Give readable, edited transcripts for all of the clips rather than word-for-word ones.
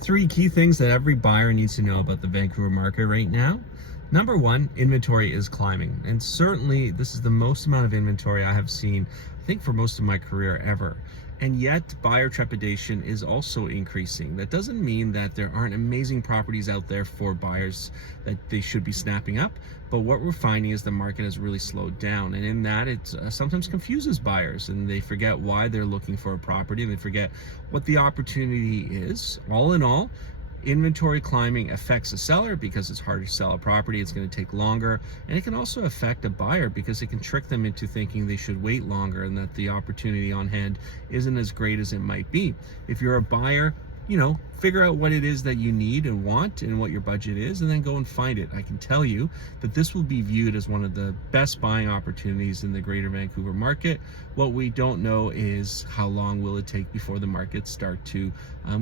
Three key things that every buyer needs to know about the Vancouver market right now. Number one, inventory is climbing. And certainly this is the most amount of inventory I have seen, I think, for most of my career ever. And yet buyer trepidation is also increasing. That doesn't mean that there aren't amazing properties out there for buyers that they should be snapping up. But what we're finding is the market has really slowed down. And in that, it sometimes confuses buyers and they forget why they're looking for a property and they forget what the opportunity is. All in all, inventory climbing affects a seller because it's harder to sell a property, it's going to take longer, and it can also affect a buyer because it can trick them into thinking they should wait longer and that the opportunity on hand isn't as great as it might be. If you're a buyer, figure out what it is that you need and want and what your budget is, and then go and find it. I can tell you that this will be viewed as one of the best buying opportunities in the greater Vancouver market. What we don't know is how long will it take before the markets start to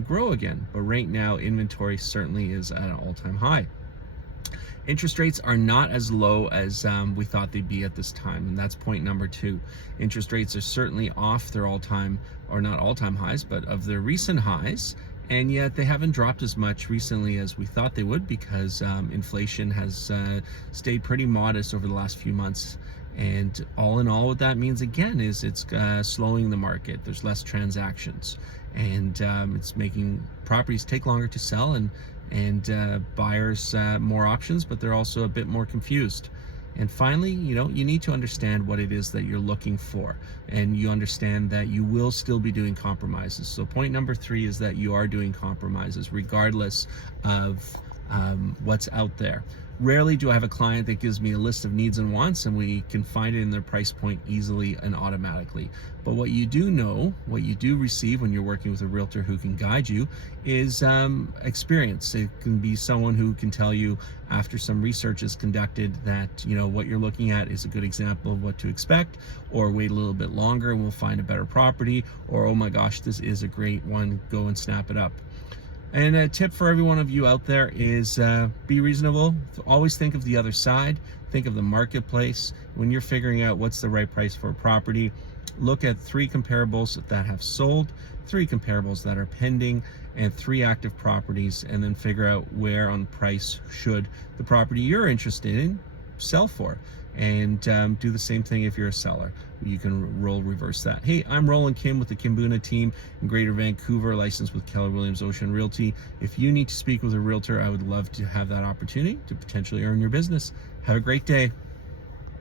grow again. But right now, inventory certainly is at an all-time high. Interest rates are not as low as we thought they'd be at this time, and that's point number two. Interest rates are certainly off their all-time, or not all-time highs, but of their recent highs, and yet they haven't dropped as much recently as we thought they would because inflation has stayed pretty modest over the last few months. And all in all, what that means again is it's slowing the market. There's less transactions, and it's making properties take longer to sell, and buyers more options, but they're also a bit more confused. And finally, you need to understand what it is that you're looking for, and you understand that you will still be doing compromises. So point number three is that you are doing compromises regardless of what's out there. Rarely do I have a client that gives me a list of needs and wants and we can find it in their price point easily and automatically. But what you do know, what you do receive when you're working with a realtor who can guide you is experience. It can be someone who can tell you after some research is conducted that what you're looking at is a good example of what to expect, or wait a little bit longer and we'll find a better property, or oh my gosh, this is a great one, go and snap it up. And a tip for every one of you out there is be reasonable. Always think of the other side. Think of the marketplace. When you're figuring out what's the right price for a property, look at 3 comparables that have sold, 3 comparables that are pending, and 3 active properties, and then figure out where on price should the property you're interested in sell for. And do the same thing if you're a seller. You can reverse that. Hey, I'm Roland Kim with the Kimbuna team in Greater Vancouver, licensed with Keller Williams Ocean Realty. If you need to speak with a realtor, I would love to have that opportunity to potentially earn your business. Have a great day.